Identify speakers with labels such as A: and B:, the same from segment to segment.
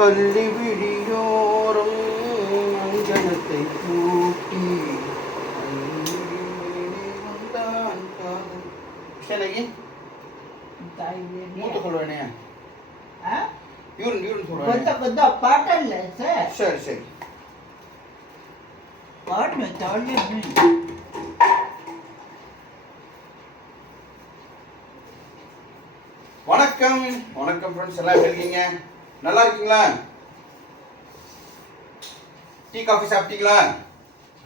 A: பள்ளி விழியோரம் அஞ்சனத்தை கூட்டி. செலகி மூத்து கொள்வேனே
B: யூரின்
A: யூரின்
B: சொல்றேன் பாட்டல்ல சார்.
A: சரி சரி.
B: பாடுமே தாழ்வே
A: வணக்கம். வணக்கம் ஃப்ரெண்ட்ஸ் எல்லாம் இருக்கீங்க? நல்லா இருக்கீங்களா? டீ காஃபி சாப்பிட்டீங்களா?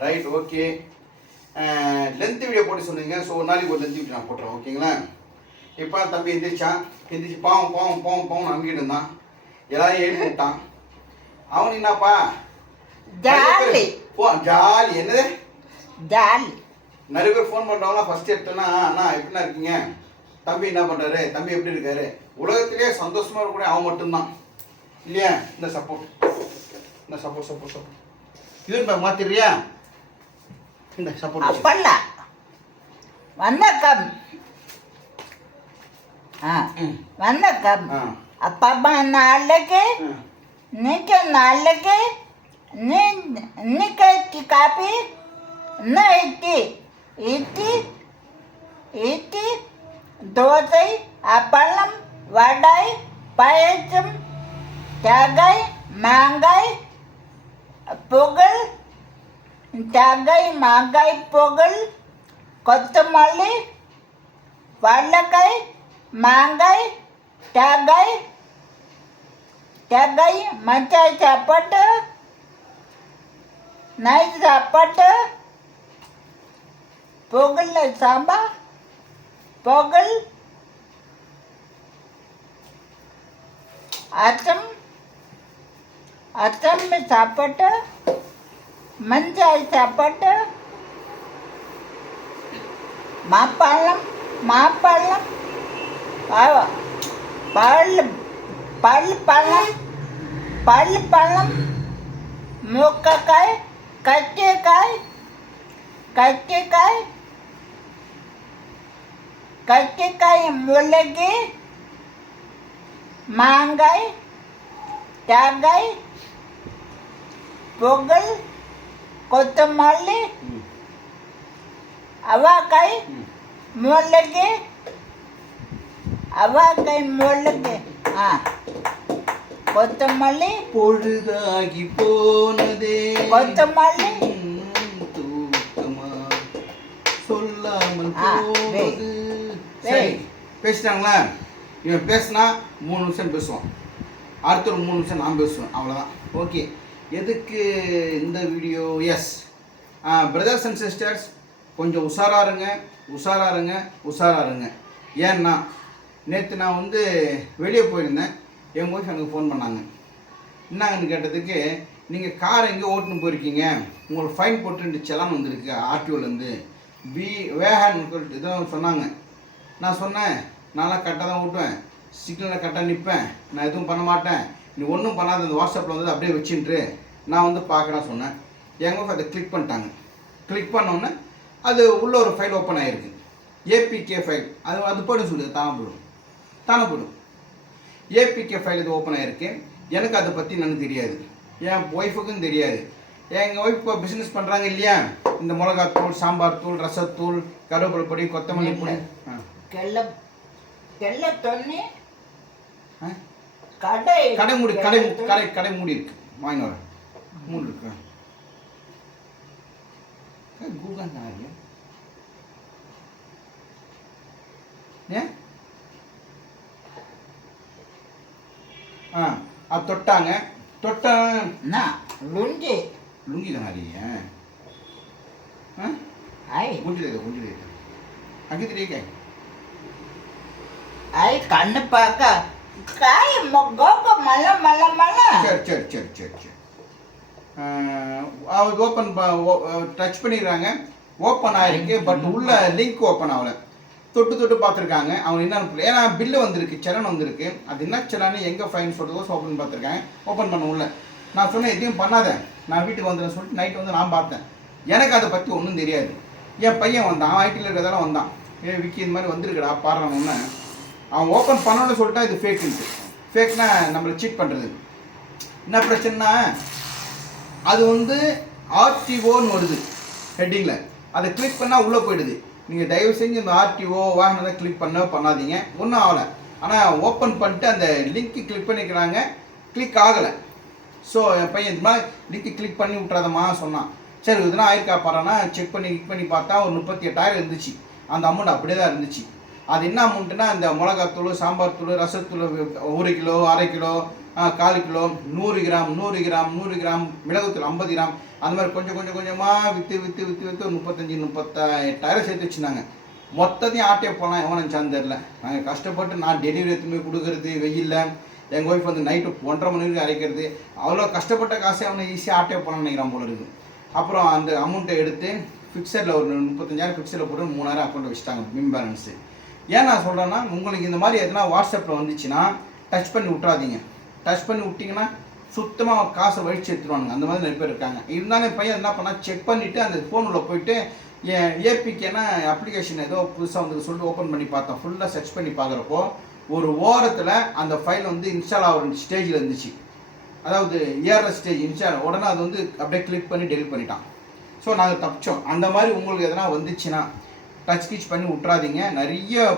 A: ரைட் ஓகே லென்த் வீடியோ போட்டு சொன்னீங்க. ஸோ ஒரு நாளைக்கு ஒரு லென்த் வீடியோ நான் போட்டுறேன் ஓகேங்களா இப்போ தம்பி எந்திரிச்சான் எந்திரிச்சு பாவம் பாவம் பாவம் பாவம் அங்கிட்டு இருந்தான். எல்லாரையும் எழுப்பி விட்டான். அவன் என்னப்பா?
B: ஜாலி.
A: ஓ ஜாலி. என்னது?
B: ஜாலி.
A: நிறைய பேர் ஃபோன் பண்ணுறவங்களாம் ஃபஸ்ட் எடுத்தேன்னா அண்ணா எப்படின்னா இருக்கீங்க? தம்பி என்ன பண்ணுறாரு தம்பி எப்படி இருக்காரு? உலகத்திலே சந்தோஷமாக இருக்கக்கூடிய அவன் மட்டும்தான். இல்லையா இந்த சப்போர்ட் இந்த சப்போர்ட் சப்போர்ட் சப்போர்ட் யூனிஃபார்ம் மாத்திடுறியா இந்த சப்போர்ட்
B: அப்பல்ல வணக்கம் வணக்கம் அப்பா நாளைக்கு
A: நீக்க
B: நாளைக்கு நீ நீக்கி காப்பி நான் இட்டி இட்டி இட்டி தோசை அப்பளம் வடை பயச்சம் పాయసం తాగాయి మాంగాయి పొగల్ తాగాయి మాంగాయి పొగల్ కొత్తమల్లి వాళ్ళకాయ మాంగాయి తాగాయి తాగాయి మంచిగా చప్పట్టు నైట్ చప్పట్టు పొగల్ సాంబా పొగల్ అచ్చం அசம் சாப்பாட்டு மஞ்சாய் சாப்பாட்டு மாப்பாளம் மாப்பாளம் பழு பழு பழம் பழு பழம் முக்கக்காய் கச்சக்காய் கச்சக்காய் கச்சக்காய் முளகு மாங்காய் தேங்காய் பொங்கல்
A: கொத்தமல்லி
B: அவாக்காய்
A: முள்ளங்கு
B: அவாக்காய் முள்ளங்கு. ஆ. கொத்தமல்லி.
A: பொழுதாகி போனதே.
B: கொத்தமல்லி.
A: தூக்கமா சொல்லாமல் போனது சரி பேசிட்டாங்களா? இவன் பேசினா மூணு நிமிஷம் பேசுவான். அடுத்த ஒரு மூணு நிமிஷம் நான் பேசுவேன். அவ்வளோதான் ஓகே எதுக்கு இந்த video yes brothers and sisters கொஞ்சம் உஷாரா இருங்க. உஷாரா இருங்க. உஷாரா இருங்க. ஏன்னா நேற்று நான் வந்து வெளியே போயிருந்தேன். எங்கள் ஒய்ஃப் எனக்கு ஃபோன் பண்ணாங்க. என்னங்கன்னு கேட்டதுக்கு நீங்கள் கார் எங்கே ஓட்டுன்னு போயிருக்கீங்க? உங்களுக்கு ஃபைன் போட்டு ரெண்டு செலான் வந்திருக்கு ஆர்டிஓலேருந்து பி வேஹான்னு சொல்லிட்டு இதோ சொன்னாங்க. நான் சொன்னேன் நான்லாம் கரெக்டாக தான் ஓட்டுவேன். சிக்னலை கரெக்டாக நிற்பேன் நான் எதுவும் பண்ண மாட்டேன். நீ ஒன்றும் பண்ணாத அந்த வாட்ஸ்அப்பில் வந்து அப்படியே வச்சுட்டு நான் வந்து பார்க்குறேன் சொன்னேன். எங்கள் அதை கிளிக் பண்ணிட்டாங்க. கிளிக் பண்ணோன்னே அது உள்ள ஒரு ஃபைல் ஓப்பன் ஆகிருக்கு ஏபிகே ஃபைல் அது அது போய்டும் சொல்லுது. தானே போடும் ஏபிகே ஃபைல் இது ஓப்பன் ஆகிருக்கு எனக்கு அதை பற்றி எனக்கு தெரியாது. என் ஒய்ஃபுக்கும் தெரியாது. எங்கள் ஒய்ஃப் இப்போ பிஸ்னஸ் பண்ணுறாங்க இல்லையா? இந்த மிளகாத்தூள் சாம்பார் தூள் ரசத்தூள் கருவேப்பிலை பொடி கொத்தமல்லி பொடி.
B: கெல்ல கெல்ல
A: தண்ணி
B: கடை
A: கடை மூடி கடை கடை கடை மூடி இருக்கு. வாங்கி வரேன் மூணு இருக்கு. கூகுள் நாரியா ஏ? ஆ அது தொட்டாங்க. தொட்ட லுங்கி. லுங்கி
B: தானாரிய
A: குஞ்சுல குஞ்சுல அங்கே தெரியுங்க
B: ஐ கண்ணு பார்க்க. காய் கோபம் மல மல மல
A: சரி சரி சரி சரி சரி. அவர் ஓப்பன் டச் பண்ணிடுறாங்க. ஓப்பன் ஆகிருக்கு பட் உள்ள லிங்க் ஓப்பன் ஆகலை. தொட்டு தொட்டு பார்த்துருக்காங்க. அவங்க என்ன அனுப்பல ஏன்னா பில்லு வந்திருக்கு சலன் வந்திருக்கு. அது என்ன சலன்னு எங்கே ஃபைன் சொல்கிறதோ ஓப்பன் பார்த்துருக்காங்க. ஓப்பன் பண்ண உள்ள. நான் சொன்னேன் எதையும் பண்ணாத. நான் வீட்டுக்கு வந்துடுறேன் சொல்லிட்டு நைட்டு வந்து நான் பார்த்தேன். எனக்கு அதை பற்றி ஒன்றும் தெரியாது. என் பையன் வந்தான் ஐடியில் இருக்கிறதெல்லாம் வந்தான். ஏ விக்கி இந்த மாதிரி வந்திருக்கடா ஒன்று அவன் ஓப்பன் பண்ணணும்னு சொல்லிட்டா இது ஃபேக்குன்ட்டு ஃபேக்னா நம்மளை சீட் பண்ணுறது என்ன பிரச்சனைனா அது வந்து ஆர்டிஓன்னு வருது. ஹெட்டிங்கில் அதை கிளிக் பண்ணால் உள்ளே போயிடுது. நீங்கள் தயவு செஞ்சு இந்த ஆர்டிஓ வாங்கினதை கிளிக் பண்ண பண்ணாதீங்க. ஒன்றும் ஆகலை. ஆனால் ஓப்பன் பண்ணிட்டு அந்த லிங்க்கு கிளிக் பண்ணிக்கிறாங்க. கிளிக் ஆகலை. ஸோ என் பையன் இந்த மாதிரி லிங்க்கு கிளிக் பண்ணி விட்றாதம்மா சொன்னான். சரி இதெல்லாம் ஆயிருக்கா பாருன்னா செக் பண்ணி கிளிக் பண்ணி பார்த்தா ஒரு முப்பத்தி எட்டாயிரம் இருந்துச்சு. அந்த அமௌண்ட் அப்படியே தான் இருந்துச்சு. அது என்ன அமௌண்ட்டுனா இந்த மிளகாத்தூள் சாம்பார் தூள் ரசத்தூள் ஒரு கிலோ அரை கிலோ கால் கிலோ நூறு கிராம் நூறு கிராம் நூறு கிராம் மிளகுத்தூள் ஐம்பது கிராம் அந்த மாதிரி கொஞ்சம் கொஞ்சம் கொஞ்சமாக விற்று விற்று விற்று விற்று முப்பத்தஞ்சு முப்பத்தாயிரம் சேர்த்து வச்சுனாங்க. மொத்தத்தையும் ஆட்டே போகலாம் எவனும் நினச்சான்னு தெரில நாங்கள் கஷ்டப்பட்டு நான் டெலிவரி எடுத்துமே போய் கொடுக்குறது வெயிலில் எங்கள் ஒய்ஃப் வந்து நைட்டு ஒன்றரை மணி வரைக்கும் அரைக்கிறது அவ்வளோ கஷ்டப்பட்ட காசை அவனை ஈஸியாக ஆட்டே போகலான்னு நினைக்கிறான் போல இருக்குது. அப்புறம் அந்த அமௌண்ட்டை எடுத்து ஃபிக்ஸடில் ஒரு முப்பத்தஞ்சாயிரம் ஃபிக்ஸடில் போட்டு மூணாயிரம் அக்கௌண்ட்டை வச்சுட்டாங்க மின் பேலன்ஸு ஏன் நான் சொல்கிறேன்னா உங்களுக்கு இந்த மாதிரி எதனா வாட்ஸ்அப்பில் வந்துச்சுன்னா டச் பண்ணி விட்றாதீங்க டச் பண்ணி விட்டிங்கன்னா சுத்தமாக காசை வழிச்சு எடுத்துருவானுங்க. அந்த மாதிரி நிறைய பேர் இருக்காங்க. இருந்தாலும் என் பையன் என்ன பண்ணால் செக் பண்ணிவிட்டு அந்த ஃபோனில் போயிட்டு என் ஏபிகேனா அப்ளிகேஷன் ஏதோ புதுசாக வந்து சொல்லிட்டு ஓப்பன் பண்ணி பார்த்தேன். ஃபுல்லாக சர்ச் பண்ணி பார்க்குறப்போ ஒரு ஓரத்தில் அந்த ஃபைல் வந்து இன்ஸ்டால் ஆகிற ஸ்டேஜில் இருந்துச்சு. அதாவது ஏற ஸ்டேஜ் இன்ஸ்டால் உடனே அது வந்து அப்படியே கிளிக் பண்ணி டெலிட் பண்ணிட்டான். ஸோ நாங்கள் தப்பிச்சோம். அந்த மாதிரி உங்களுக்கு எதனா வந்துச்சுன்னா டச் கிச் பண்ணி விட்றாதீங்க நிறைய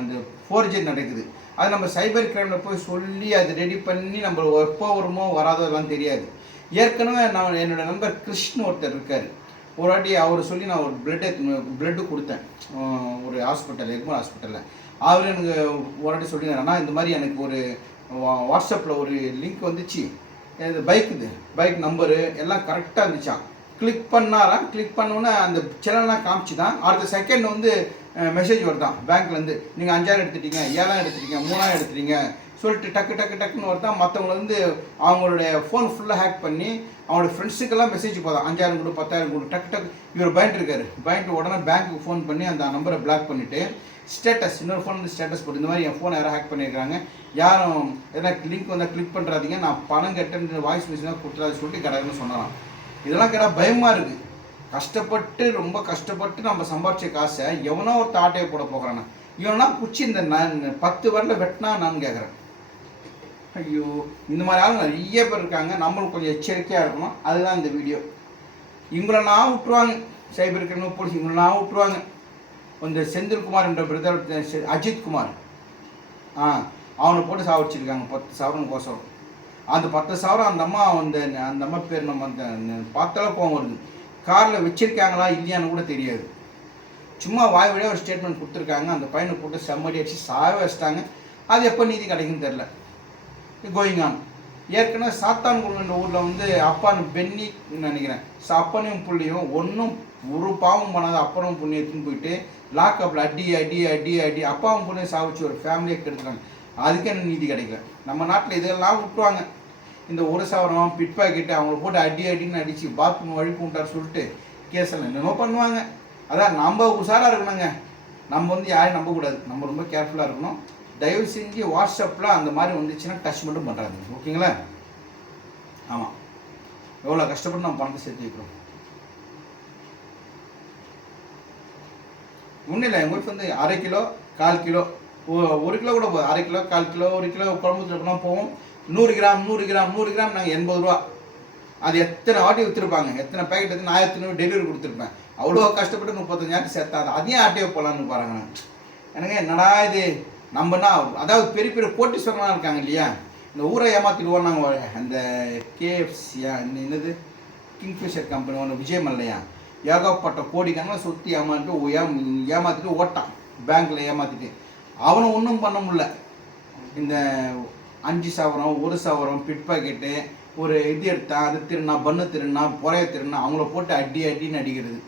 A: இந்த ஃபோர்ஜர் நடக்குது. அது நம்ம சைபர் கிரைமில் போய் சொல்லி அது ரெடி பண்ணி நம்ம எப்போ வருமோ வராதோ எல்லாம் தெரியாது. ஏற்கனவே நான் என்னோட நண்பர் கிருஷ்ணன் ஒருத்தர் இருக்கார். ஒரு வாட்டி அவர் சொல்லி நான் ஒரு பிளட்டை பிளட்டு கொடுத்தேன். ஒரு ஹாஸ்பிட்டல் எக்மோர் ஹாஸ்பிட்டலில் அவர் எனக்கு ஒரு வாட்டி சொல்லியிருந்தார் இந்த மாதிரி எனக்கு ஒரு வா- வாட்ஸ்அப்பில் ஒரு லிங்க் வந்துச்சு. இது பைக் இது பைக் நம்பரு எல்லாம் கரெக்டாக இருந்துச்சான் கிளிக் பண்ணாராம். கிளிக் பண்ணோன்னே அந்த சேனல்லாம் காமிச்சு தான் அடுத்த செகண்ட் வந்து மெசேஜ் வருதான். பேங்க்லேருந்து நீங்கள் அஞ்சாயிரம் எடுத்துட்டீங்க ஏழாயிரம் எடுத்துட்டீங்க மூணாயிரம் எடுத்துட்டீங்க சொல்லிட்டு டக்கு டக்கு டக்குன்னு வருதான். மற்றவங்களை வந்து அவங்களுடைய ஃபோன் ஃபுல்லாக ஹேக் பண்ணி அவங்களோட ஃப்ரெண்ட்ஸுக்கெல்லாம் மெசேஜ் போதும் அஞ்சாயிரம் கொடு பத்தாயிரம் கொடு டக்கு டக்கு. இவர் பயன்ட்டு இருக்காரு. பயன்ட்டு உடனே பேங்க்குக்கு ஃபோன் பண்ணி அந்த நம்பரை பிளாக் பண்ணிவிட்டு ஸ்டேட்டஸ் இன்னொரு ஃபோன் வந்து ஸ்டேட்டஸ் போட்டு இந்த மாதிரி என் ஃபோனை யாரும் ஹேக் பண்ணியிருக்காங்க. யாரும் எதனா லிங்க் வந்தால் கிளிக் பண்ணுறாதீங்க நான் பணம் கட்டேன்னு வாய்ஸ் மெசேஜ் கொடுத்துறாது சொல்லிட்டு கடன்னு சொன்னாராம். இதெல்லாம் கேட்டால் பயமாக இருக்குது கஷ்டப்பட்டு ரொம்ப கஷ்டப்பட்டு நம்ம சம்பாரிச்ச காசை எவனோ ஒரு தாட்டையை போட போகிறானா? இவனா பிடிச்சி இந்த நான் பத்து வரல வெட்டினா நான் கேட்குறேன் ஐயோ இந்த மாதிரி ஆள் நிறைய பேர் இருக்காங்க. நம்மளும் கொஞ்சம் எச்சரிக்கையாக இருக்கணும். அதுதான் இந்த வீடியோ. இவங்கள நான் விட்டுருவாங்க. சைபர் கிரைம் போலீஸ் இவங்கள நான் விட்டுருவாங்க. இந்த செந்தில்குமார் என்ற பிரதர் அஜித் குமார். ஆ அவனை போட்டு சாவடிச்சிருக்காங்க. பத்து சவரன் கோசம் அந்த பத்து சவரம் அந்த அம்மா அந்த அந்த அம்மா பேர் நம்ம அந்த பார்த்தாலும் பார்த்தாலே கோவம் வருது. காரில் வச்சுருக்காங்களா இல்லையான்னு கூட தெரியாது. சும்மா வாய் வழியாக ஒரு ஸ்டேட்மெண்ட் கொடுத்துருக்காங்க. அந்த பையனை போட்டு செம்மடி அடிச்சு சாவே வச்சிட்டாங்க. அது எப்போ நீதி கிடைக்குன்னு தெரில கோயிங் ஆன் ஏற்கனவே சாத்தான்குளம்ன்ற ஊரில் வந்து அப்பான்னு பென்னி நினைக்கிறேன். அப்பனையும் புள்ளையும் ஒன்றும் ஒரு பாவம் பண்ணாத அப்பனும் புண்ணியத்துன்னு போயிட்டு லாக்அப்பில் அடி அடி அடி அடி அப்பாவும் புண்ணியம் சாவிச்சு ஒரு ஃபேமிலியை கெடுத்துறாங்க அதுக்கு என்ன நீதி கிடைக்கல. நம்ம நாட்டில் இதெல்லாம் விட்டுருவாங்க. இந்த ஒரு சவரம் பிட் பாக்கெட்டு அவங்கள போட்டு அடி அடின்னு அடித்து பாத்ரூம் வழி விட்டார் சொல்லிட்டு கேஸில் என்னமோ பண்ணுவாங்க. அதான் நம்ம உஷாராக இருக்கணுங்க. நம்ம வந்து யாரையும் நம்பக்கூடாது. நம்ம ரொம்ப கேர்ஃபுல்லாக இருக்கணும். தயவு செஞ்சு வாட்ஸ்அப்பில் அந்த மாதிரி வந்துச்சுன்னா டச் மட்டும் பண்ணுறாங்க ஓகேங்களா? ஆமாம் எவ்வளோ கஷ்டப்பட்டு நம்ம பணத்தை சேர்த்து வைக்கிறோம். ஒன்றும் இல்லை எங்கள் ஒய்ஃப் வந்து அரை கிலோ கால் கிலோ ஒரு கிலோ கூட போதும் அரை கிலோ கால் கிலோ ஒரு கிலோ குழம்பு போவோம் நூறு கிராம் நூறு கிராம் நூறு கிராம் நாங்கள் எண்பது ரூபா. அது எத்தனை வாட்டி விற்றுருப்பாங்க எத்தனை பேக்கெட் எத்தனை ஆயிரத்தி நூறு டெலிவரி கொடுத்துருப்பேன். அவ்வளோ கஷ்டப்பட்டு முப்பத்தஞ்சாயிரம் சேர்த்தா அது அதையும் ஆட்டையே போகலான்னு பாருங்க எனக்கு என்னடா இது? நம்மனா அதாவது பெரிய பெரிய கோட்டீஸ்வரனாக இருக்காங்க இல்லையா? இந்த ஊரை ஏமாத்திடுவோம் நாங்கள் அந்த கேஎஃப்சியா இந்த என்னது? கிங்ஃபிஷர் கம்பெனி ஒன்று விஜய் மல்லையா? ஏகப்பட்ட கோடிக்கணக்கில் சுற்றி ஏமாந்துட்டு ஏம் ஏமாற்றிட்டு ஓட்டான். பேங்க்கில் ஏமாற்றிட்டு அவனை ஒன்றும் பண்ண முடியல. இந்த அஞ்சு சவரம் ஒரு சவரம் பிட் பாக்கெட்டு ஒரு இது எடுத்தேன் அது திருநா பண்ணு திருநா புறைய திருநா அவங்கள போட்டு அடி அடின்னு அடிக்கிறது.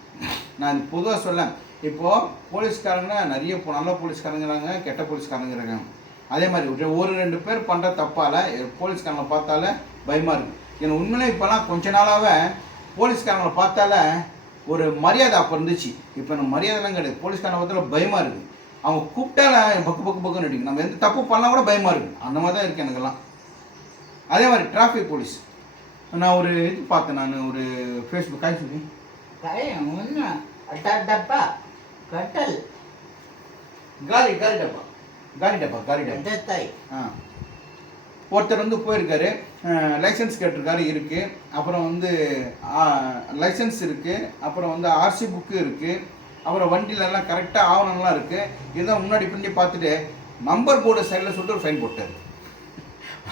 A: நான் இது பொதுவாக சொல்ல இப்போது போலீஸ்காரங்க நிறைய நல்ல போலீஸ்காரங்கிறாங்க கெட்ட போலீஸ்காரங்க இருக்காங்க. அதே மாதிரி ஒரு- ஒரு ரெண்டு பேர் பண்ணுற தப்பால் போலீஸ்காரங்களை பார்த்தாலே பயமாக இருக்குது எனக்கு உண்மையிலே இப்போலாம் கொஞ்ச நாளாகவே போலீஸ்காரங்களை பார்த்தால ஒரு மரியாதை அப்போ இருந்துச்சு. இப்போ எனக்கு மரியாதைலாம் கிடையாது. போலீஸ்காரனை பார்த்தால பயமாக இருக்குது அவங்க கூப்பிட்டால பக்கு பக்கு பக்குன்னு அடிக்கும் நம்ம எந்த தப்பு பண்ணால் கூட பயமாக இருக்குது அந்த மாதிரி தான் இருக்குது எனக்கெல்லாம். அதே மாதிரி டிராஃபிக் போலீஸ் நான் ஒரு இது பார்த்தேன் நான் ஒரு ஃபேஸ்புக்
B: ஒன்று அட்டப்பா கட்டல்.
A: காலி காலி டப்பா. காலி டப்பா காலி டப்பா. ஆ. ஒருத்தர் வந்து போயிருக்காரு. லைசன்ஸ் கேட்டிருக்காரு இருக்குது அப்புறம் வந்து லைசன்ஸ் இருக்குது அப்புறம் வந்து ஆர்சி புக்கு இருக்குது அப்புறம் வண்டியில எல்லாம் கரெக்டாக ஆவணங்கள்லாம் இருக்குது இதான் முன்னாடி பின்னாடி பார்த்துட்டு நம்பர் போர்டு சைடில் சொல்லிட்டு ஒரு ஃபைன் போட்டார்.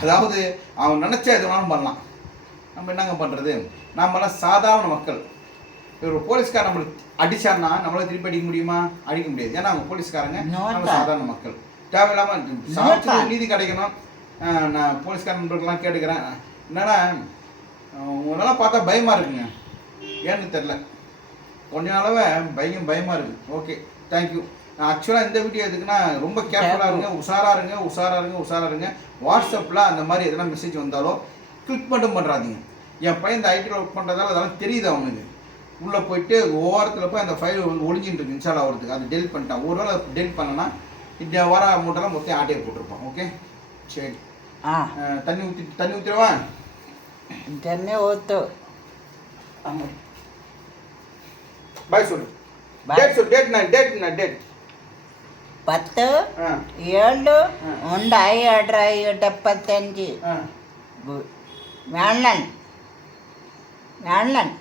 A: அதாவது அவன் நினச்சா எது வேணாலும் பண்ணலாம். நம்ம என்னங்க பண்ணுறது நாமெல்லாம் சாதாரண மக்கள். ஒரு போலீஸ்கார் நம்மளுக்கு அடிச்சான்னா நம்மளால திருப்பி அடிக்க முடியுமா? அடிக்க முடியாது. ஏன்னா அவங்க போலீஸ்காரங்க. சாதாரண மக்கள். தேவையில்லாமல் நீதி கிடைக்கணும். நான் போலீஸ்கார நண்பர்கள்லாம் கேட்டுக்கிறேன். என்னன்னா அஹ் உங்களெல்லாம் பார்த்தா பயமாக இருக்குங்க. ஏன்னு தெரில கொஞ்ச நாளாவே பயம் பயமாக இருக்குது ஓகே தேங்க்யூ ஆக்சுவலாக இந்த வீடியோ எதுக்குன்னா ரொம்ப கேர்ஃபுல்லாக இருங்க உஷாரா இருங்க உஷாரா இருங்க உஷாரா இருங்க. வாட்ஸ்அப்பில் அந்த மாதிரி எதனா மெசேஜ் வந்தாலோ கிளிக் மட்டும் பண்ணுறாதீங்க என் பையன் இந்த ஐடியில் ஒர்க் பண்ணுறதால அதெல்லாம் தெரியுது அவனுக்கு. உள்ளே போயிட்டு ஓரத்தில் போய் அந்த ஃபைல் ஒளிஞ்சிட்டு இருக்கு இன்ஸ்டால் ஆகிறதுக்கு. அது டெலிட் பண்ணிட்டான். ஒரு வேளை டெலிட் பண்ணனா இந்த வர அமௌண்ட்டெல்லாம் மொத்தம் ஆட்டையை போட்டிருப்பான். ஓகே சரி.
B: ஆ.
A: தண்ணி ஊற்றி தண்ணி ஊற்றிடுவா
B: தண்ணி ஊற்று
A: பாய் சொல்லு டேட் சொல்லு டேட் நான் டேட் நான் டேட்
B: பத்து ஏழு உண்டாய்
A: ஏழாயிரத்தி
B: எண்பத்தஞ்சு வேண்ணன்
A: வேண்ணன்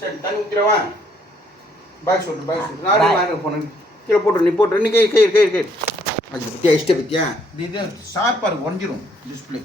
A: சரி தண்ணி ஊற்றிடவா பாய் சொல்லு பாய் சொல்லு
B: நாடு
A: மாறு போனேன் கீழே போட்டுரு நீ போட்டுரு. நீ கை கை கை கை அது பத்தியா இஷ்ட பத்தியா? இது ஷார்ப்பாக இருக்கும் டிஸ்பிளே